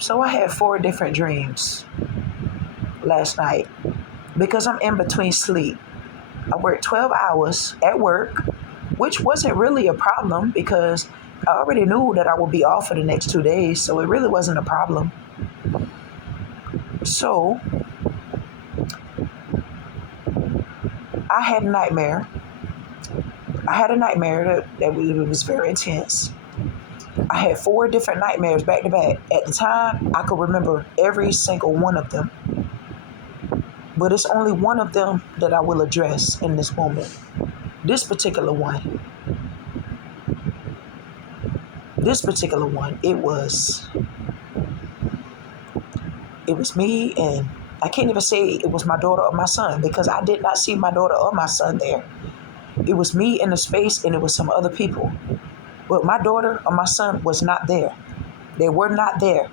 So I had 4 different dreams last night because I'm in between sleep. I worked 12 hours at work, which wasn't really a problem because I already knew that I would be off for the next 2 days, so it really wasn't a problem. So I had a nightmare. I had a nightmare that was very intense. I had 4 different nightmares back to back. At the time, I could remember every single one of them, but it's only one of them that I will address in this moment. This particular one, it was me, and I can't even say it was my daughter or my son because I did not see my daughter or my son there. It was me in the space, and it was some other people. But my daughter or my son was not there. They were not there.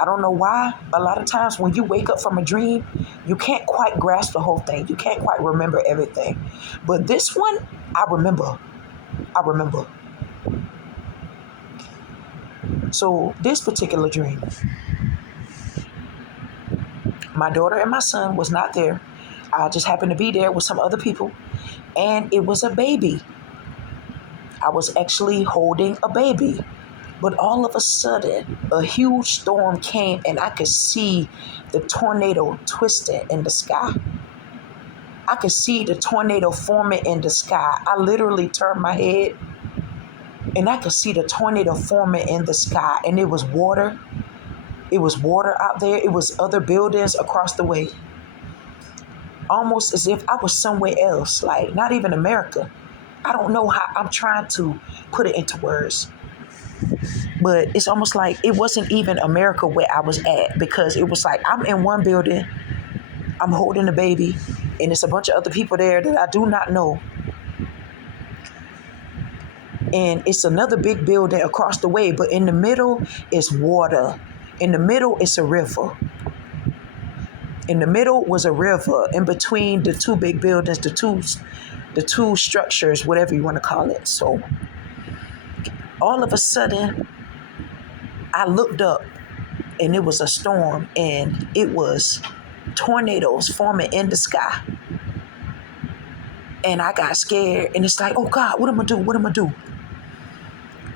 I don't know why. A lot of times when you wake up from a dream, you can't quite grasp the whole thing. You can't quite remember everything. But this one, I remember. I remember. So this particular dream, my daughter and my son was not there. I just happened to be there with some other people, and it was a baby. I was actually holding a baby. But all of a sudden, a huge storm came, and I could see the tornado twisting in the sky. I could see the tornado forming in the sky. I literally turned my head, and I could see the tornado forming in the sky, and it was water. It was water out there. It was other buildings across the way. Almost as if I was somewhere else, like not even America. I don't know how I'm trying to put it into words. But it's almost like it wasn't even America where I was at because it was like I'm in one building, I'm holding a baby, and it's a bunch of other people there that I do not know. And it's another big building across the way, but in the middle is water. In the middle is a river. In the middle was a river. In between the 2 big buildings, the two structures, whatever you want to call it. So all of a sudden, I looked up, and it was a storm, and it was tornadoes forming in the sky. And I got scared, and it's like, oh God, what am I do? What am I do?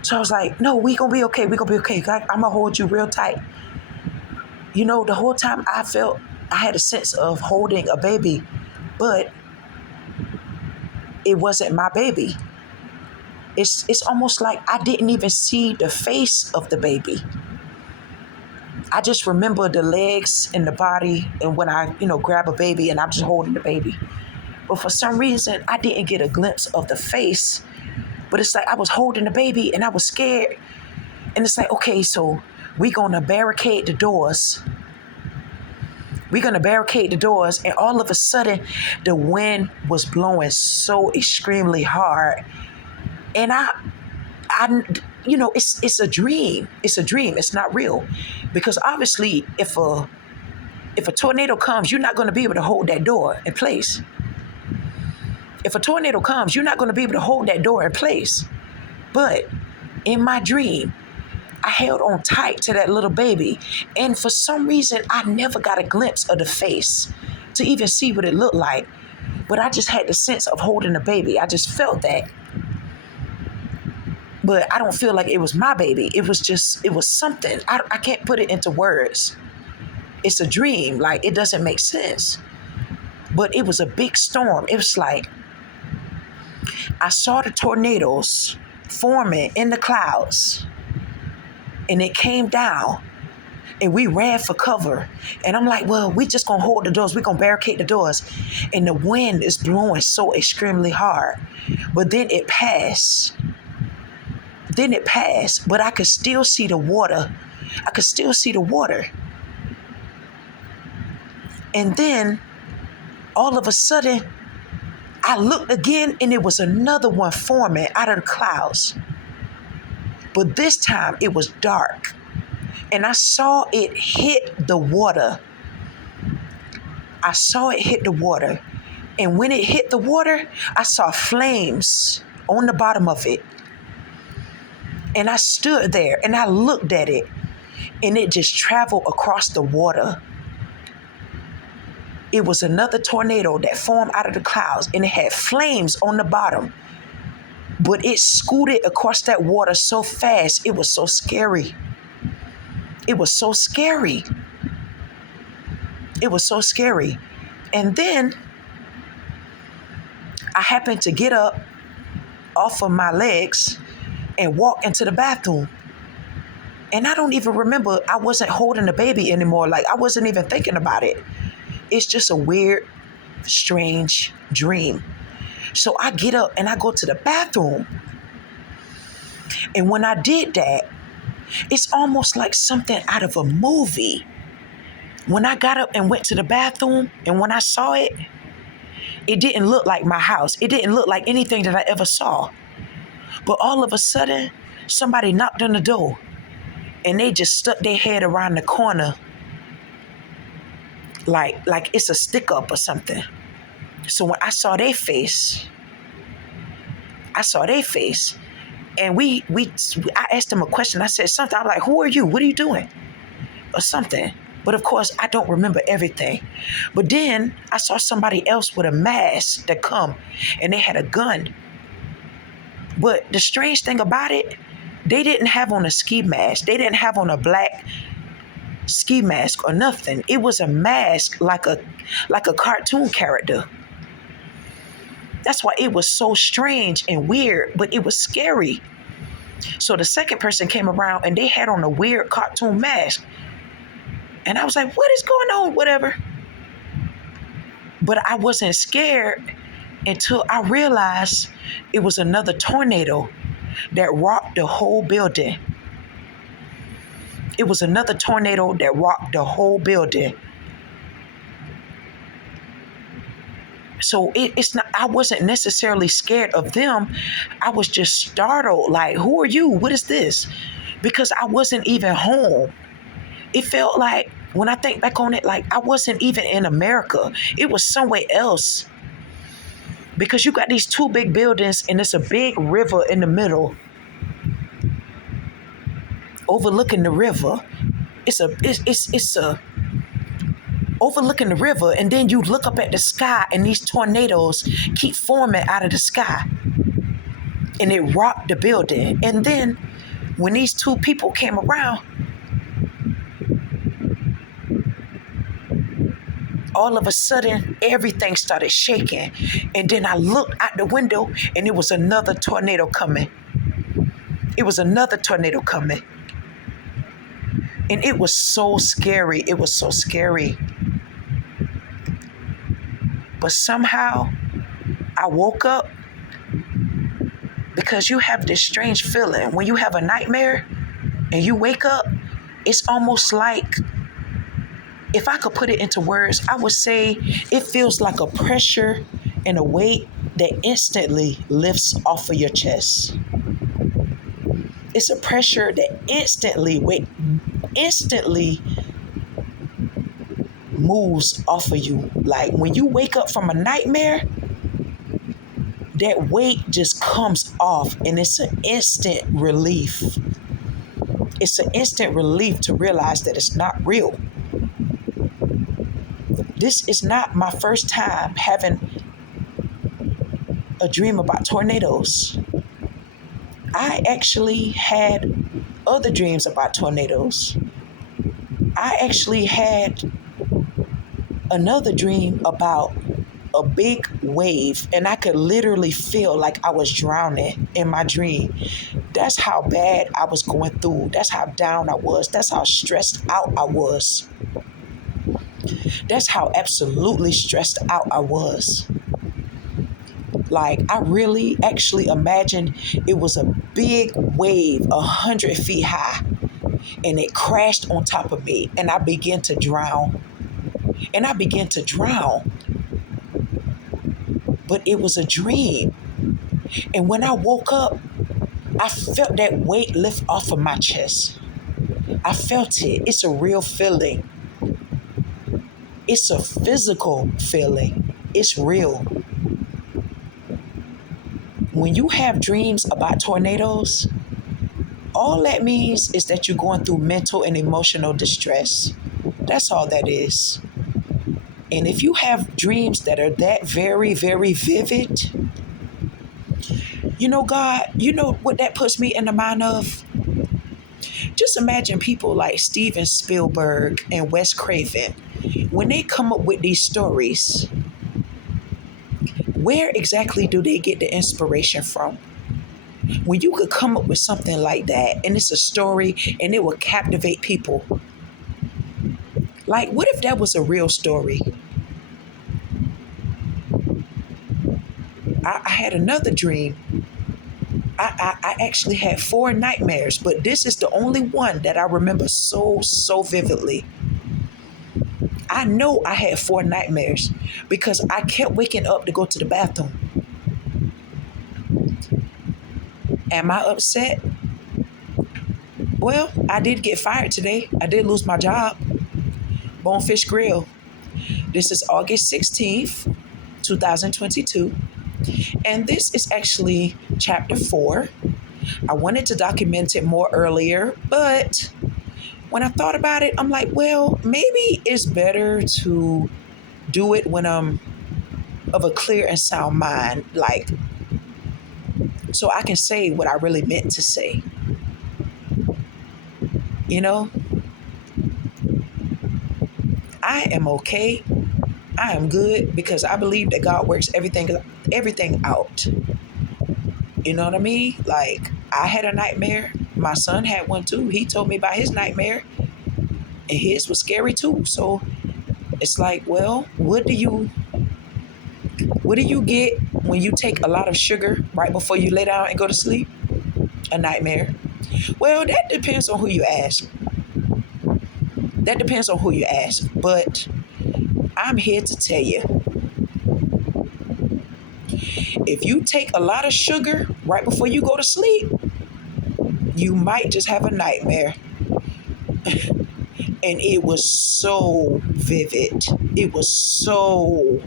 So I was like, no, we gonna be okay. We gonna be okay. I'm gonna hold you real tight. You know, the whole time I felt I had a sense of holding a baby, but it wasn't my baby. It's almost like I didn't even see the face of the baby. I just remember the legs and the body, and when I, grab a baby and I'm just holding the baby. But for some reason, I didn't get a glimpse of the face. But it's like I was holding the baby and I was scared. And it's like, okay, so we're going to barricade the doors. We're going to barricade the doors. And all of a sudden, the wind was blowing so extremely hard. And it's a dream. It's a dream. It's not real. Because obviously, if a tornado comes, you're not going to be able to hold that door in place. If a tornado comes, you're not going to be able to hold that door in place. But in my dream, I held on tight to that little baby. And for some reason, I never got a glimpse of the face to even see what it looked like. But I just had the sense of holding the baby. I just felt that. But I don't feel like it was my baby. It was something. I can't put it into words. It's a dream. Like, it doesn't make sense. But it was a big storm. It was like, I saw the tornadoes forming in the clouds, and it came down, and we ran for cover. And I'm like, well, we just gonna hold the doors. We're gonna barricade the doors. And the wind is blowing so extremely hard. But then it passed. But I could still see the water. And then all of a sudden, I looked again, and it was another one forming out of the clouds. But this time it was dark, and I saw it hit the water. And when it hit the water, I saw flames on the bottom of it. And I stood there and I looked at it, and it just traveled across the water. It was another tornado that formed out of the clouds, and it had flames on the bottom. But it scooted across that water so fast, it was so scary. It was so scary. It was so scary. And then I happened to get up off of my legs and walk into the bathroom. And I don't even remember, I wasn't holding the baby anymore. Like, I wasn't even thinking about it. It's just a weird, strange dream. So I get up and I go to the bathroom. And when I did that, it's almost like something out of a movie. When I got up and went to the bathroom, and when I saw it, it didn't look like my house. It didn't look like anything that I ever saw. But all of a sudden, somebody knocked on the door, and they just stuck their head around the corner like it's a stick up or something. So when I saw their face, and I asked them a question. I said something. I'm like, "Who are you? What are you doing?" Or something. But of course, I don't remember everything. But then I saw somebody else with a mask that come, and they had a gun. But the strange thing about it, they didn't have on a ski mask. They didn't have on a black ski mask or nothing. It was a mask like a cartoon character. That's why it was so strange and weird, but it was scary. So the second person came around and they had on a weird cartoon mask. And I was like, what is going on? Whatever. But I wasn't scared until I realized it was another tornado that rocked the whole building. It was another tornado that rocked the whole building. So it's not, I wasn't necessarily scared of them. I was just startled. Like, who are you? What is this? Because I wasn't even home. It felt like, when I think back on it, like I wasn't even in America. It was somewhere else. Because you got these two big buildings and it's a big river in the middle overlooking the river. It's a overlooking the river, and then you look up at the sky and these tornadoes keep forming out of the sky. And it rocked the building. And then when these two people came around, all of a sudden, everything started shaking. And then I looked out the window and it was another tornado coming. It was another tornado coming. And it was so scary. It was so scary. But somehow I woke up, because you have this strange feeling. When you have a nightmare and you wake up, it's almost like, if I could put it into words, I would say it feels like a pressure and a weight that instantly lifts off of your chest. It's a pressure that instantly moves off of you. Like when you wake up from a nightmare, that weight just comes off, and it's an instant relief. It's an instant relief to realize that it's not real. This is not my first time having a dream about tornadoes. I actually had other dreams about tornadoes. I actually had another dream about a big wave, and I could literally feel like I was drowning in my dream. That's how bad I was going through. That's how down I was. That's how stressed out I was. That's how absolutely stressed out I was. Like, I really actually imagined it was a big wave 100 feet high, and it crashed on top of me, and I began to drown. But it was a dream. And when I woke up, I felt that weight lift off of my chest. I felt it. It's a real feeling. It's a physical feeling. It's real. When you have dreams about tornadoes, All that means is that you're going through mental and emotional distress. That's all that is. And if you have dreams that are that very, very vivid, God, you know what that puts me in the mind of? Just imagine people like Steven Spielberg and Wes Craven. When they come up with these stories, where exactly do they get the inspiration from? When you could come up with something like that and it's a story and it will captivate people. Like, what if that was a real story? I had another dream. I actually had four nightmares, but this is the only one that I remember so vividly. I know I had four nightmares because I kept waking up to go to the bathroom. Am I upset? Well, I did get fired today. I did lose my job. Bonefish Grill. This is August 16th, 2022. And this is actually chapter 4. I wanted to document it more earlier, but when I thought about it, I'm like, well, maybe it's better to do it when I'm of a clear and sound mind, like, so I can say what I really meant to say. You know, I am okay. I am good because I believe that God works everything out. You know what I mean? Like, I had a nightmare. My son had one too. He told me about his nightmare, and his was scary too. So it's like, well, what do you get when you take a lot of sugar right before you lay down and go to sleep? A nightmare. Well, that depends on who you ask. That depends on who you ask. But I'm here to tell you, if you take a lot of sugar right before you go to sleep, you might just have a nightmare. And it was so vivid. It was so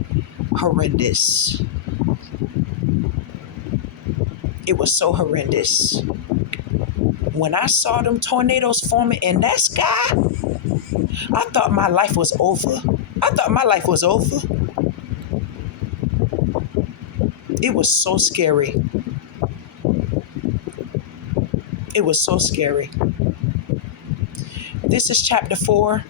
horrendous. It was so horrendous. When I saw them tornadoes forming in that sky, I thought my life was over. I thought my life was over. It was so scary. It was so scary. This is chapter 4.